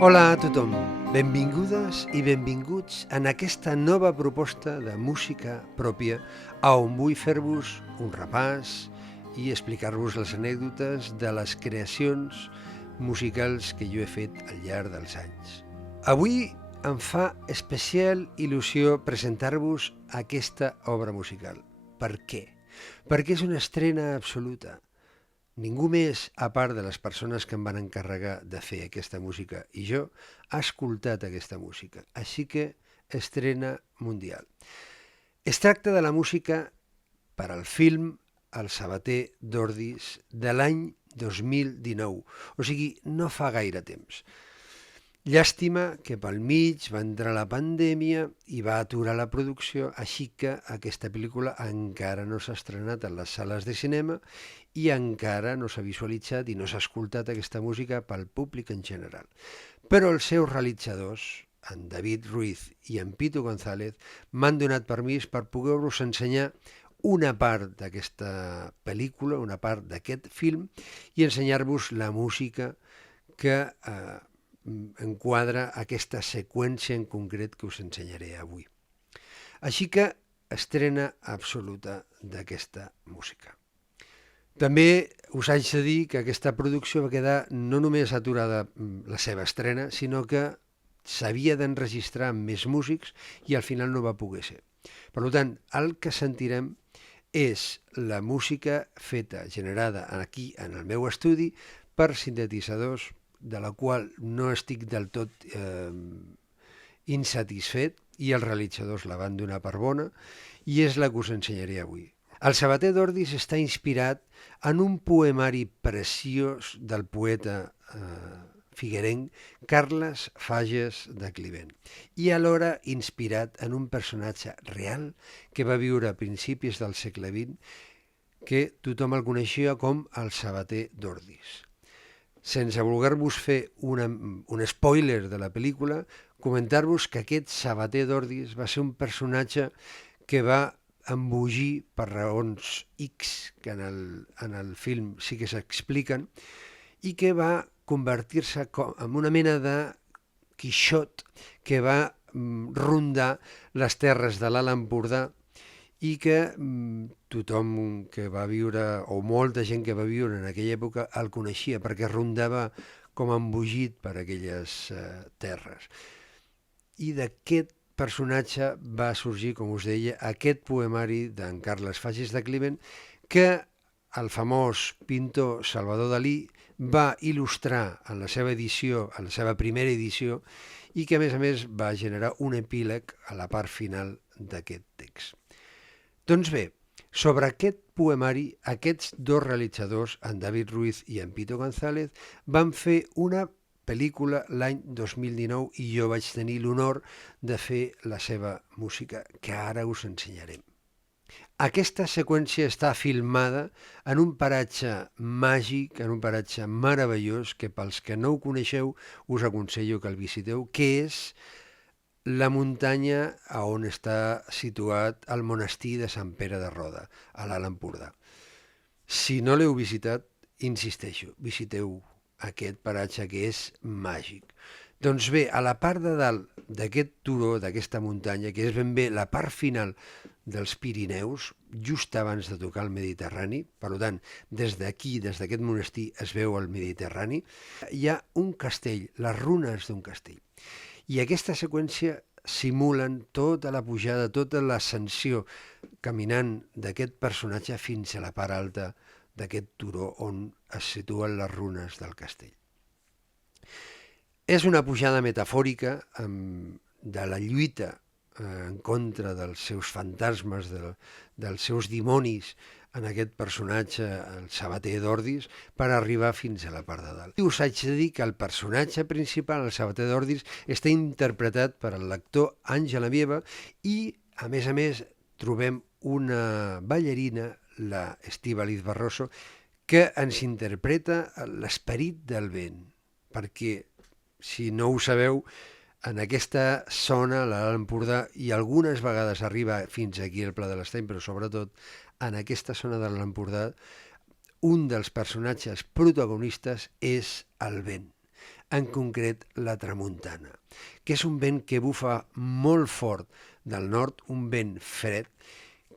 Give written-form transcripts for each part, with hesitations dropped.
Hola a tothom, benvingudes i benvinguts en aquesta nova proposta de música pròpia on vull fer-vos un repàs i explicar-vos les anècdotes de les creacions musicals que jo he fet al llarg dels anys. Avui em fa especial il·lusió presentar-vos aquesta obra musical. Per què? Perquè és una estrena absoluta. Ningú més, a part de les persones que em van encarregar de fer aquesta música i jo, ha escoltat aquesta música. Així que estrena mundial. Es tracta de la música per al film El sabater d'Ordis de l'any 2019, o sigui, no fa gaire temps. Llàstima que pel mig va entrar la pandèmia i va aturar la producció, així que aquesta pel·lícula encara no s'ha estrenat en les sales de cinema i encara no s'ha visualitzat i no s'ha escoltat aquesta música pel públic en general. Però els seus realitzadors, en David Ruiz i en Pito González, m'han donat permís per poder-vos ensenyar una part d'aquesta pel·lícula, una part d'aquest film, i ensenyar-vos la música que enquadra aquesta seqüència en concret que us ensenyaré avui. Així que estrena absoluta d'aquesta música. També us haig de dir que aquesta producció va quedar no només aturada la seva estrena, sinó que s'havia d'enregistrar amb més músics i al final no va poder ser. Per tant, el que sentirem és la música feta, generada aquí en el meu estudi per sintetitzadors, de la qual no estic del tot insatisfet i els realitzadors la van donar per bona i és la que us ensenyaré avui. El sabater d'Ordis està inspirat en un poemari preciós del poeta figuerenc Carles Fages de Climent i alhora inspirat en un personatge real que va viure a principis del segle XX que tothom el coneixia com el sabater d'Ordis. Sense voler-vos fer un spoiler de la pel·lícula, comentar-vos que aquest sabater d'Ordis va ser un personatge que va embogir per raons X, que en el film sí que s'expliquen, i que va convertir-se en una mena de Quixot que va rondar les terres de l'Alt Empordà i que tothom que va viure, o molta gent que va viure en aquella època, el coneixia perquè rondava com embogit per aquelles terres. I d'aquest personatge va sorgir, com us deia, aquest poemari d'en Carles Fages de Climent que el famós pintor Salvador Dalí va il·lustrar en la seva edició, en la seva primera edició, i que a més va generar un epíleg a la part final d'aquest text. Doncs bé, sobre aquest poemari, aquests dos realitzadors, en David Ruiz i en Pito González, van fer una pel·lícula l'any 2019 i jo vaig tenir l'honor de fer la seva música, que ara us ensenyarem. Aquesta seqüència està filmada en un paratge màgic, en un paratge meravellós, que pels que no ho coneixeu us aconsello que el visiteu, que és la muntanya on està situat el monestir de Sant Pere de Roda, a l'Alt Empordà. Si no l'heu visitat, insisteixo, visiteu aquest paratge que és màgic. Doncs bé, a la part de dalt d'aquest turó, d'aquesta muntanya, que és ben bé la part final dels Pirineus, just abans de tocar el Mediterrani, per tant, des d'aquí, des d'aquest monestir, es veu el Mediterrani, hi ha un castell, les runes d'un castell. I aquesta seqüència simulen tota la pujada, tota l'ascensió caminant d'aquest personatge fins a la part alta d'aquest turó on es situen les runes del castell. És una pujada metafòrica de la lluita en contra dels seus fantasmes, dels seus dimonis, en aquest personatge, el sabater d'Ordis, per arribar fins a la part de dalt. I us haig de dir que el personatge principal, el sabater d'Ordis, està interpretat per l'actor Àngela Mieva i, a més, trobem una ballarina, la Estíbaliz Barroso, que ens interpreta l'esperit del vent, perquè, si no ho sabeu, en aquesta zona, l'Alt Empordà, i algunes vegades arriba fins aquí al Pla de l'Estany, però sobretot en aquesta zona de l'Empordà, un dels personatges protagonistes és el vent. en concret la tramuntana, que és un vent que bufa molt fort del nord, un vent fred,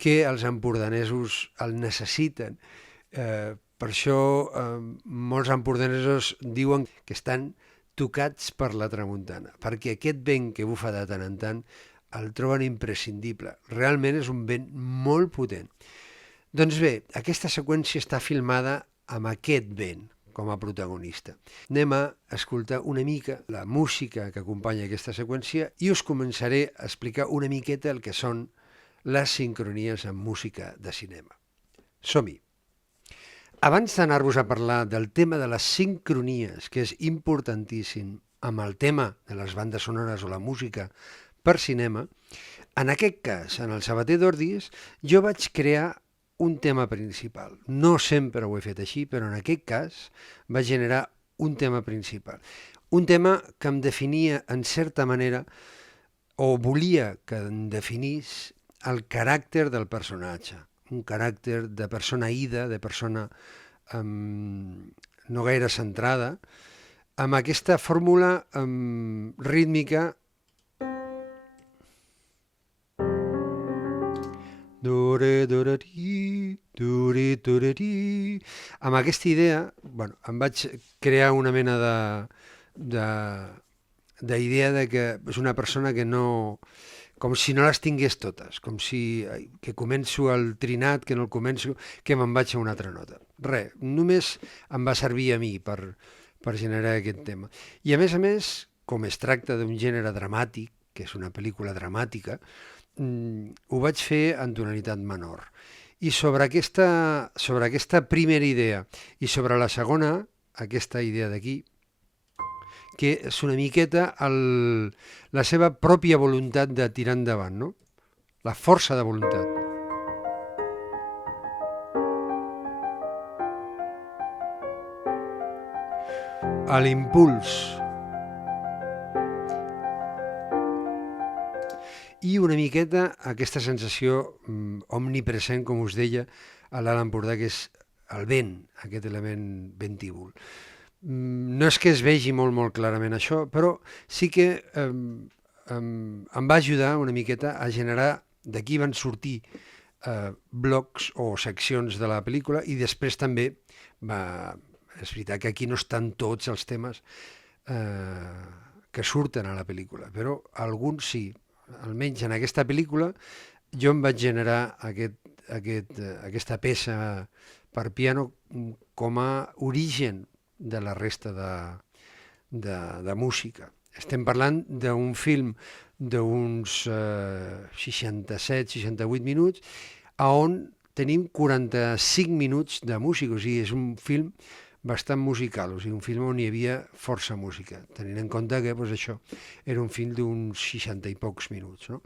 que els empordanesos el necessiten. Per això molts empordanesos diuen que estan tocats per la tramuntana, perquè aquest vent que bufa de tant en tant el troben imprescindible. Realment és un vent molt potent. Doncs bé, aquesta seqüència està filmada amb aquest vent com a protagonista. Anem a escoltar una mica la música que acompanya aquesta seqüència i us començaré a explicar una miqueta el que són les sincronies en música de cinema. Som-hi! Abans d'anar-vos a parlar del tema de les sincronies, que és importantíssim amb el tema de les bandes sonores o la música per cinema, en aquest cas, en el Sabater d'Ordis, jo vaig crear un tema principal. No sempre ho he fet així, però en aquest cas vaig generar un tema principal. Un tema que em definia en certa manera, o volia que em definís el caràcter del personatge. Un caràcter de persona ida, de persona no gaire centrada, amb aquesta fórmula rítmica amb aquesta idea, em vaig crear una mena d'idea de que és una persona que no, com si no les tingués totes, com si que començo el trinat, que no el començo, que me'n vaig a una altra nota. Res, només em va servir a mi per generar aquest tema. I a més, com es tracta d'un gènere dramàtic, que és una pel·lícula dramàtica, ho vaig fer en tonalitat menor. I sobre aquesta primera idea i sobre la segona, aquesta idea d'aquí, que és una miqueta la seva pròpia voluntat de tirar endavant, no? La força de voluntat. A l'impuls. I una miqueta aquesta sensació omnipresent, com us deia, a l'Alt Empordà, que és el vent, aquest element ventívol. No és que es vegi molt clarament això, però sí que em va ajudar una miqueta a generar, d'aquí van sortir blocs o seccions de la pel·lícula, i després també és veritat que aquí no estan tots els temes que surten a la pel·lícula, però alguns sí. Almenys en aquesta pel·lícula jo em vaig generar aquesta peça per piano com a origen de la resta de música. Estem parlant d'un film d'uns 67-68 minuts on tenim 45 minuts de música, o sigui, és un film bastant musical, o sigui, un film on hi havia força música, tenint en compte que això era un film d'uns 60 i pocs minuts. No?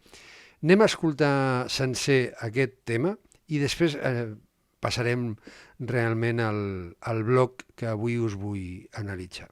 Anem a escoltar sencer aquest tema i després passarem realment al bloc que avui us vull analitzar.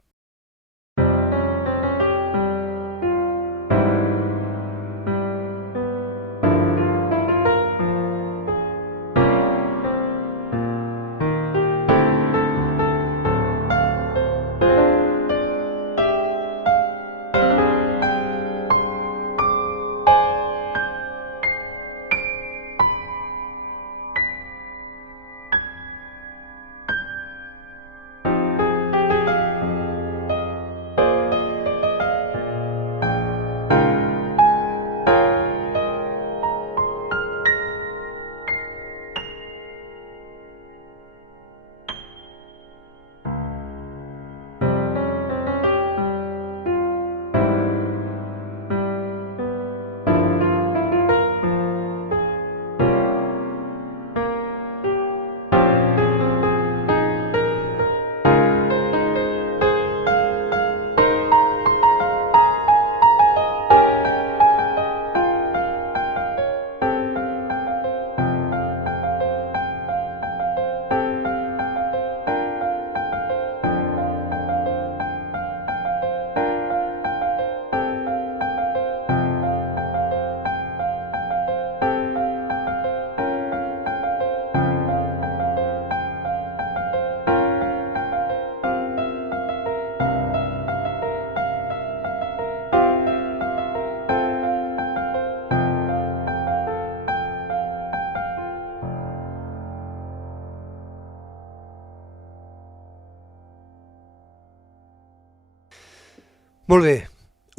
Molt bé,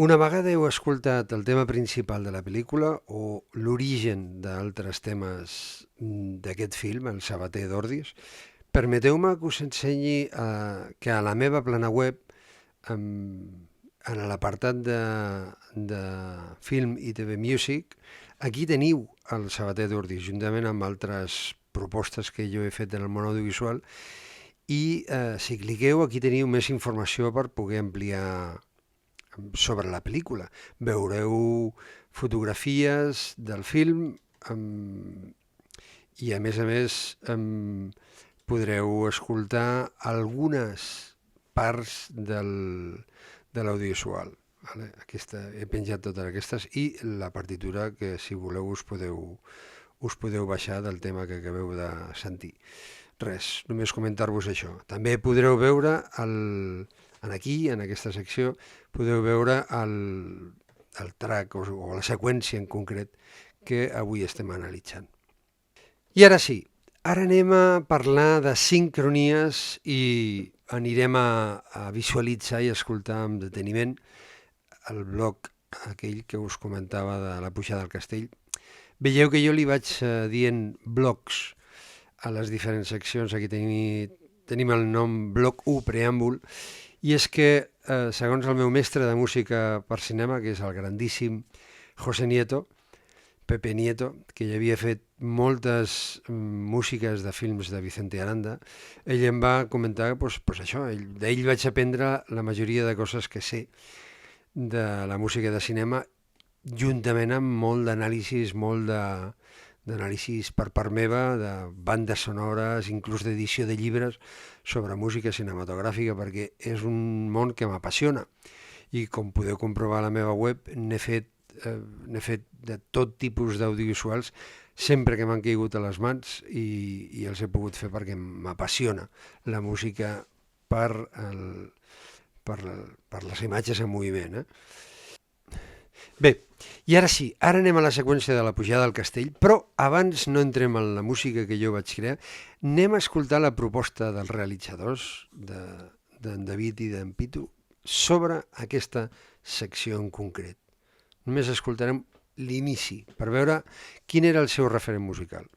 una vegada heu escoltat el tema principal de la pel·lícula o l'origen d'altres temes d'aquest film, El sabater d'Ordis, permeteu-me que us ensenyi que a la meva plana web, en l'apartat de Film i TV Music, aquí teniu El sabater d'Ordis, juntament amb altres propostes que jo he fet en el món audiovisual, i si cliqueu aquí teniu més informació per poder ampliar sobre la pel·lícula. Veureu fotografies del film i a més podreu escoltar algunes parts de l'audiovisual. Vale? He penjat totes aquestes i la partitura que si voleu us podeu baixar del tema que acabeu de sentir. Res, només comentar-vos això. També podreu veure aquí, en aquesta secció, podeu veure el track o la seqüència en concret que avui estem analitzant. I ara sí, ara anem a parlar de sincronies i anirem a visualitzar i escoltar amb deteniment el bloc aquell que us comentava de la pujada al castell. Veieu que jo li vaig dient blocs a les diferents seccions. Aquí tenim el nom bloc 1, preàmbul, i és que, segons el meu mestre de música per cinema, que és el grandíssim José Nieto, Pepe Nieto, que ja havia fet moltes músiques de films de Vicente Aranda, ell em va comentar pues això, d'ell vaig aprendre la majoria de coses que sé de la música de cinema, juntament amb molt d'anàlisis, d'anàlisis per part meva, de bandes sonores, inclús d'edició de llibres sobre música cinematogràfica, perquè és un món que m'apassiona. I com podeu comprovar a la meva web, n'he fet de tot tipus d'audiovisuals sempre que m'han caigut a les mans i els he pogut fer perquè m'apassiona la música per les imatges en moviment. Bé, i ara sí, ara anem a la seqüència de la pujada al castell, però abans no entrem en la música que jo vaig crear, anem a escoltar la proposta dels realitzadors, d'en David i d'en Pitu, sobre aquesta secció en concret. Només escoltarem l'inici per veure quin era el seu referent musical.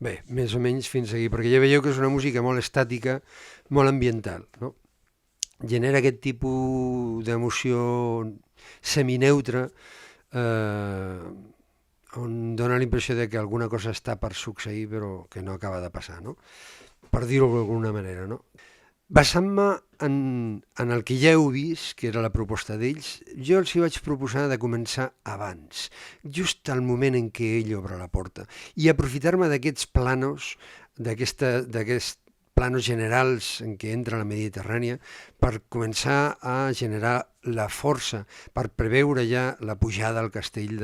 Bé, més o menys fins aquí, perquè ja veieu que és una música molt estàtica, molt ambiental, no? Genera aquest tipus d'emoció semineutra, on dona la impressió de que alguna cosa està per succeir però que no acaba de passar, no? Per dir-ho d'alguna manera, no? Basant-me en el que ja heu vist, que era la proposta d'ells, jo els hi vaig proposar de començar abans, just al moment en què ell obre la porta, i aprofitar-me d'aquests planos, d'aquests planos generals en què entra la Mediterrània, per començar a generar la força, per preveure ja la pujada al castell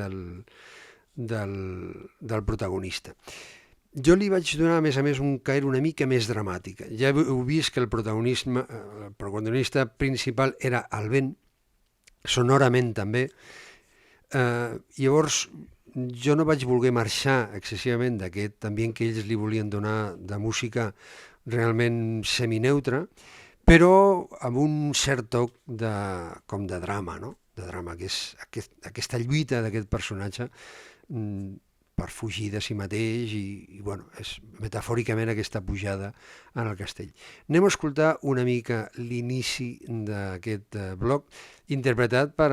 del protagonista. Jo li vaig donar, a més, un caire una mica més dramàtic. Ja heu vist que el protagonista principal era el vent, sonorament també. Llavors, jo no vaig voler marxar excessivament d'aquest ambient que ells li volien donar de música realment semineutra, però amb un cert toc com de drama, no? De drama, que és aquesta lluita d'aquest personatge per fugir de si mateix i bueno, és metafòricament aquesta pujada en el castell. Anem a escoltar una mica l'inici d'aquest bloc, interpretat per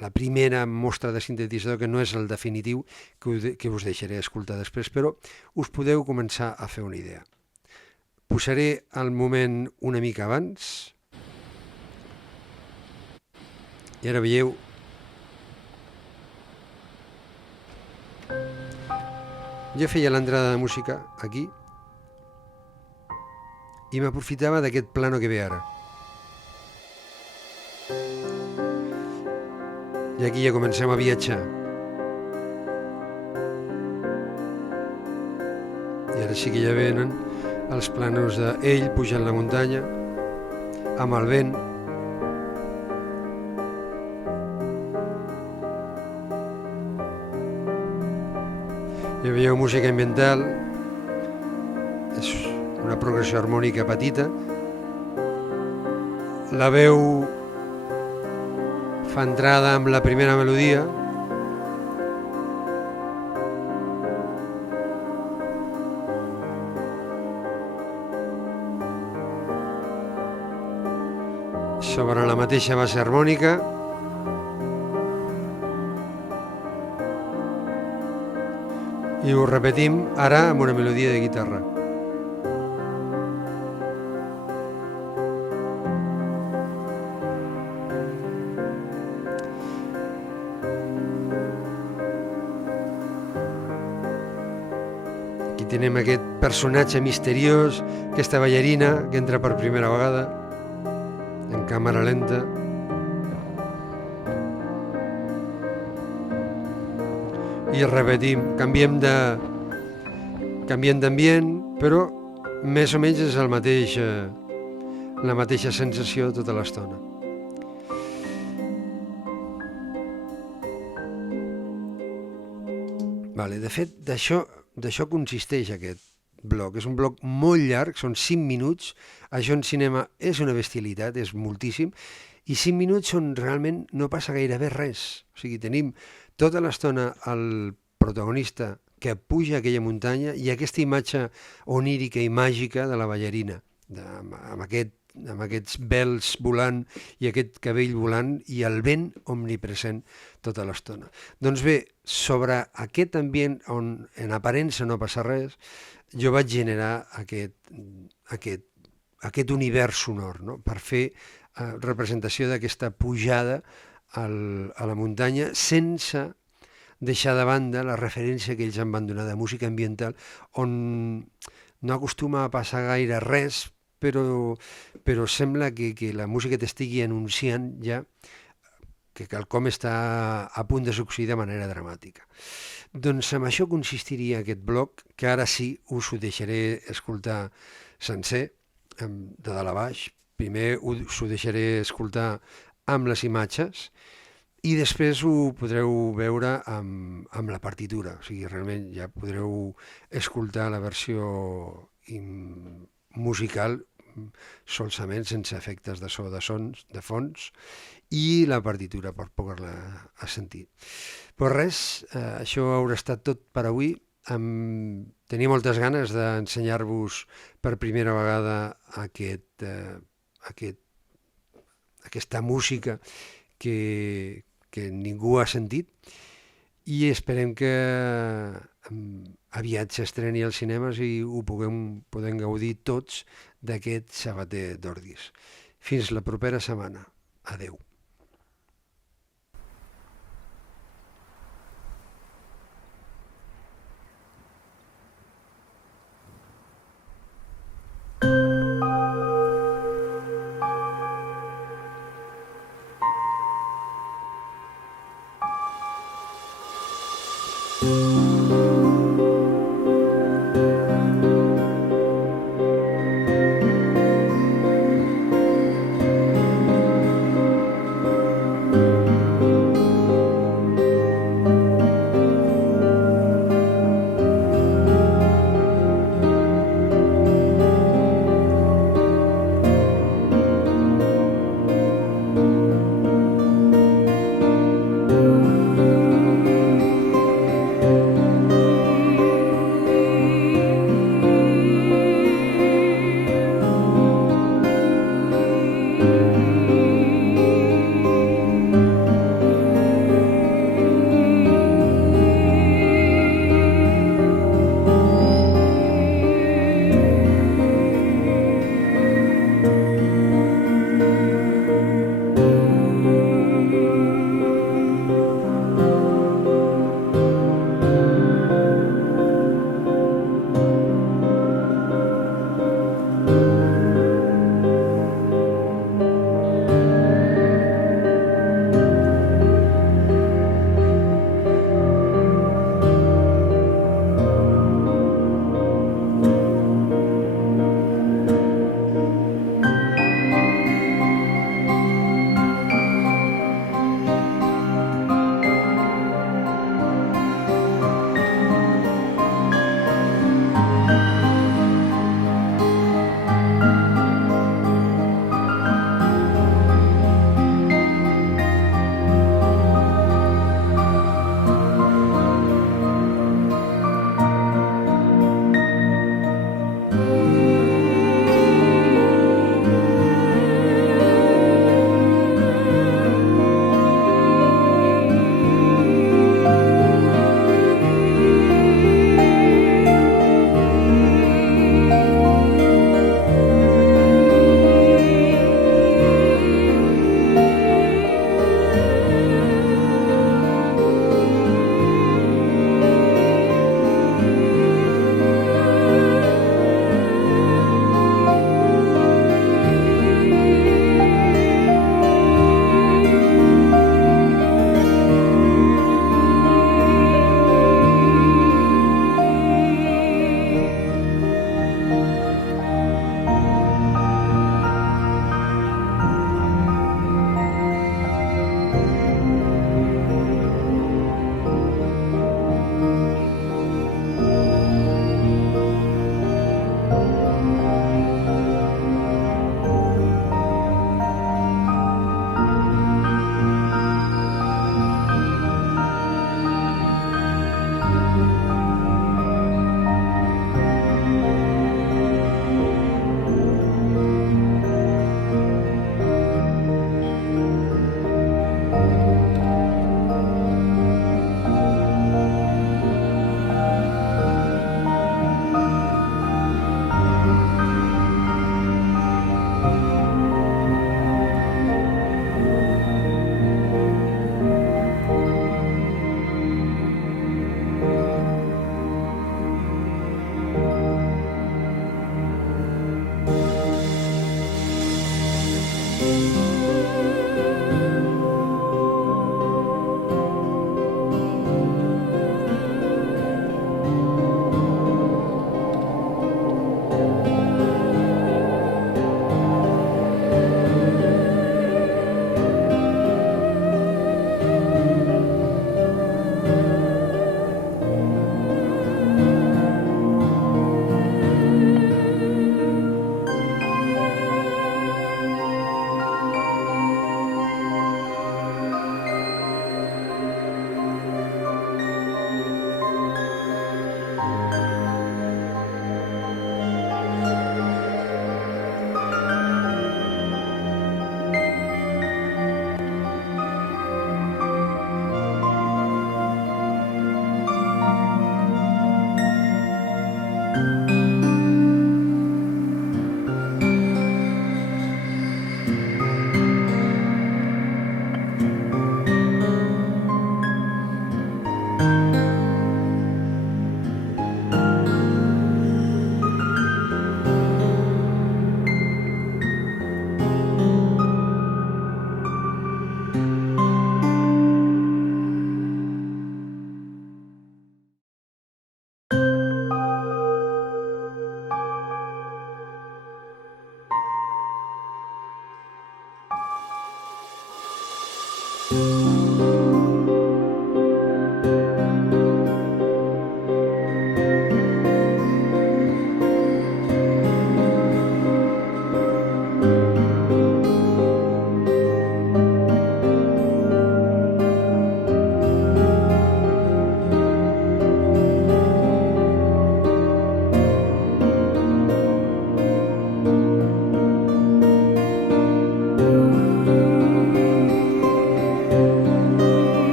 la primera mostra de sintetitzador, que no és el definitiu, que us deixaré escoltar després, però us podeu començar a fer una idea. Posaré el moment una mica abans, i ara veieu jo feia l'entrada de música aquí i m'aprofitava d'aquest plano que ve ara. I aquí ja comencem a viatjar. I ara sí que ja venen els planos d'ell pujant la muntanya, amb el vent. Ja veieu música ambiental, és una progressió harmònica petita, la veu fa entrada amb la primera melodia, sobre la mateixa base harmònica, i ho repetim ara amb una melodia de guitarra. Aquí tenim aquest personatge misteriós, aquesta ballarina que entra per primera vegada en càmera lenta. I repetim, canviem d'ambient, però més o menys és la mateixa sensació tota l'estona. Vale, de fet, d'això consisteix aquest bloc. És un bloc molt llarg, són 5 minuts. Això en cinema és una bestialitat, és moltíssim. I 5 minuts on realment no passa gairebé res. O sigui, tenim tota l'estona el protagonista que puja aquella muntanya i aquesta imatge onírica i màgica de la ballarina, amb aquests vels volant i aquest cabell volant i el vent omnipresent tota l'estona. Doncs bé, sobre aquest ambient on en aparença no passa res, jo vaig generar aquest univers sonor, no? Per fer representació d'aquesta pujada a la muntanya sense deixar de banda la referència que ells em van donar de música ambiental, on no acostuma a passar gaire res, però sembla que la música t'estigui anunciant ja que quelcom està a punt de succeir de manera dramàtica. Doncs en això consistiria aquest bloc, que ara sí us ho deixaré escoltar sencer, de dalt a baix. Primer us ho deixaré escoltar amb les imatges, i després ho podreu veure amb la partitura, o sigui, realment ja podreu escoltar la versió musical solament, sense efectes de so de fons, i la partitura per poder-la sentir. Però res, això haurà estat tot per avui. Tenia moltes ganes d'ensenyar-vos per primera vegada aquesta música que ningú ha sentit, i esperem que aviat s'estreni als cinemes i ho podem gaudir tots d'aquest Sabater d'Ordis. Fins la propera setmana. Adeu.